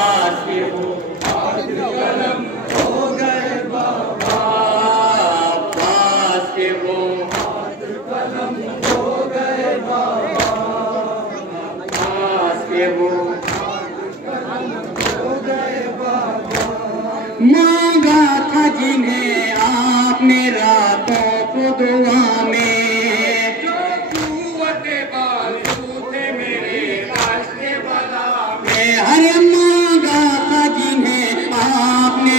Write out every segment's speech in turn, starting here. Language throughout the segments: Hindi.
के वो हाथ कलम हो गए बाबा, पास के वो हाथ कलम हो गए बाबा, पास के वो हाथ कलम हो गए बाबा। मांगा था जिन्हें आपने रातों को दुआ में, जो कुव्वत बाजू थे मेरे रास्ते बला में। हरे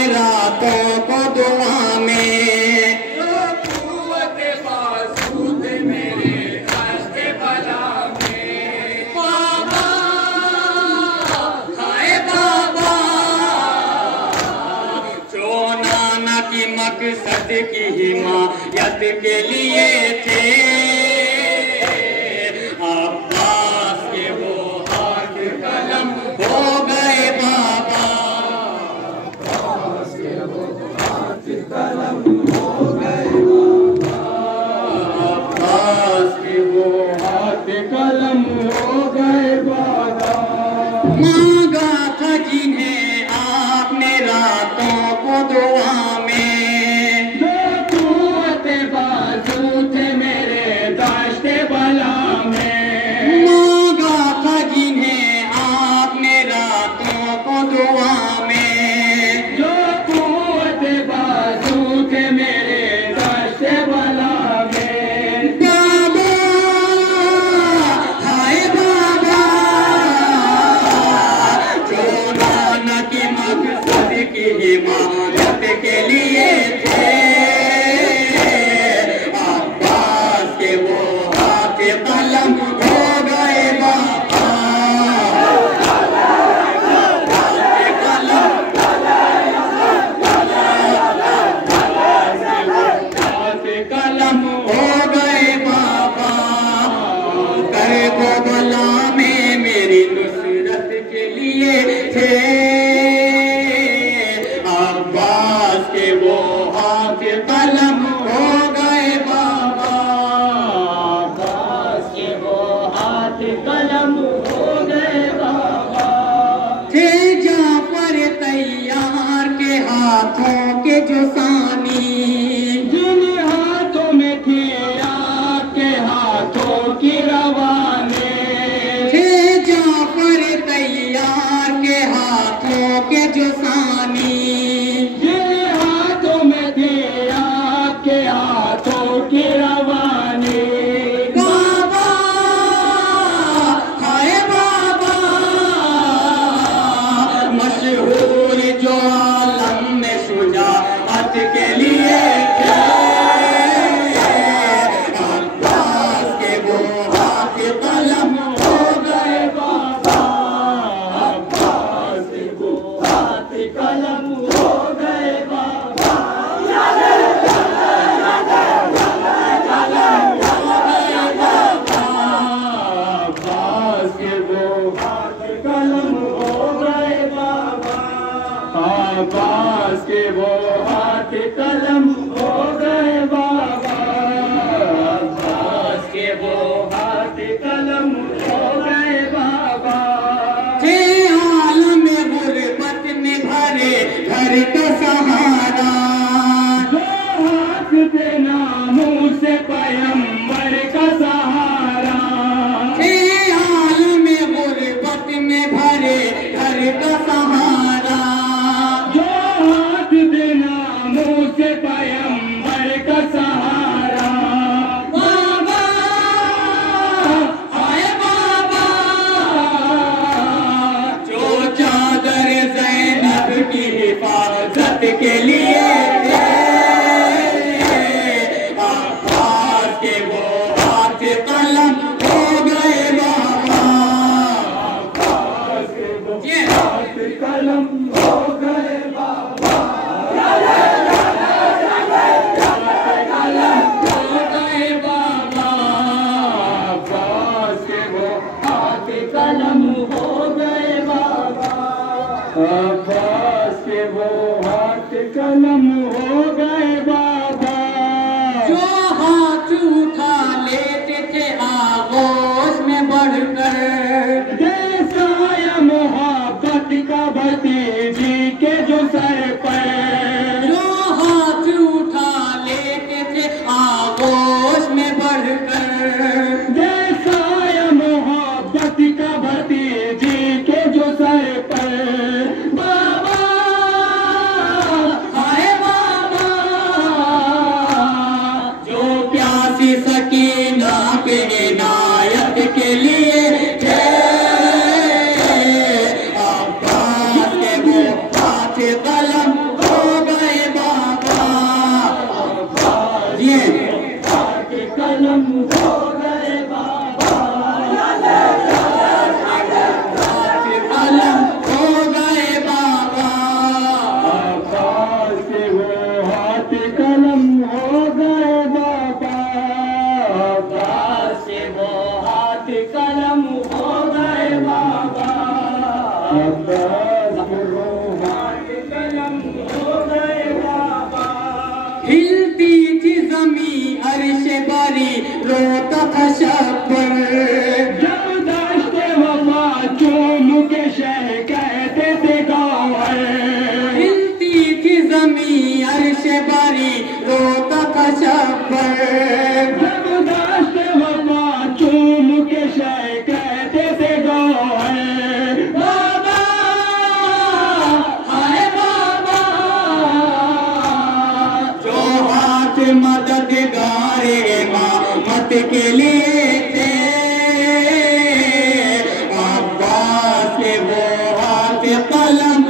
रातों को दुआ में, जो कुव्वत बाजू थे मेरे रास्ते बला में। बाबा हाय बाबा, जो नाना की मकसद की हिमायत के लिए थे, अब्बास के वो हाथ कलम हो गए बाबा, कलम हो गए बाबा, अब्बास के वो हाथ कलम हो गए बाबा। मांगा था जिन्हें आपने रातों को दुआ में, जो कुव्वत बाजू थे मेरे दाश्ते बला में। मांगा था जिन्हें आपने रातों को दुआ में, हिमायत के लिए थे, अब्बास के वो हाथ कलम हो गए बाबा, हाथ कलम हो गए बाबा। करबला में मेरी नुसरत के लिए थे, अब्बास के वो हाथ कलम हो गए बाबा, अब्बास के वो हाथ कलम हो गए बाबा। थे जाफर तैयार के हाथों के जो सानी, जिन हाथों में थे आपके हाथों की रवाने। थे जाफर तैयार के हाथों के जो सानी, बाबा हाय बाबा, मशहूर जो आलम में शुजाअत के लिए थे, अब्बास के वो हाथ कलम हो गए बाबा, अब्बास के वो हाथ कलम हो गए बाबा। अब्बास के वो हाथ कलम हो गए बाबा, अब्बास के वो हाथ कलम हो गए बाबा। थे आलम गुर्बत में भरे घर का सहारा, जो हाथ थे नामों से पैगंबर का सहारा। थे आलम गुर्बत में भरे घर का सहारा, से पैगंबर का सहारा। बाबा हाय बाबा, जो चादर ज़ैनब की हिफाजत के लिए थे, अब्बास के वो हाथ कलम हो गए बाबा, अब्बास के वो हाथ कलम हो गए बाबा। कलम हो गए बाबा, अब्बास के वो हाथ कलम हो गए बाबा। जो हाथ उठा लेते थे आगोश में बढ़कर, जैसा मोहब्बत का भतीजी के जो सर पर जो हाथ उठा लेते थे आगोश में बढ़कर, जैसा ये मोहब्बत का भतीजी के जो सर पर बाबा, हाय बाबा, जो प्यासी सकीना के इनायत के लिए थे, अब्बास के वो हाथ कलम हो गए बाबा। ये हाथ कलम हो गए बाबा, हाथ कलम हो गए बाबा। अब्बास के वो हाथ कलम हो गए बाबा, अब्बास के वो हाथ कलम हो गए बाबा, अब्बास के वो हाथ कलम हो गए बाबा। हिलती थी जमी अर्श बारी रोता था शब्बर, जब दश्ते वफा चूम के शह कहते थे गौहर, हिलती थी जमी अर्श बारी रोता था शब्बर, जब दश्ते वफा चूम के शह कहते थे गौहर बाबा, हाय बाबा, जो हाथ मददगारे इमामत के लिए थे, अब्बास के वो हाथ कलम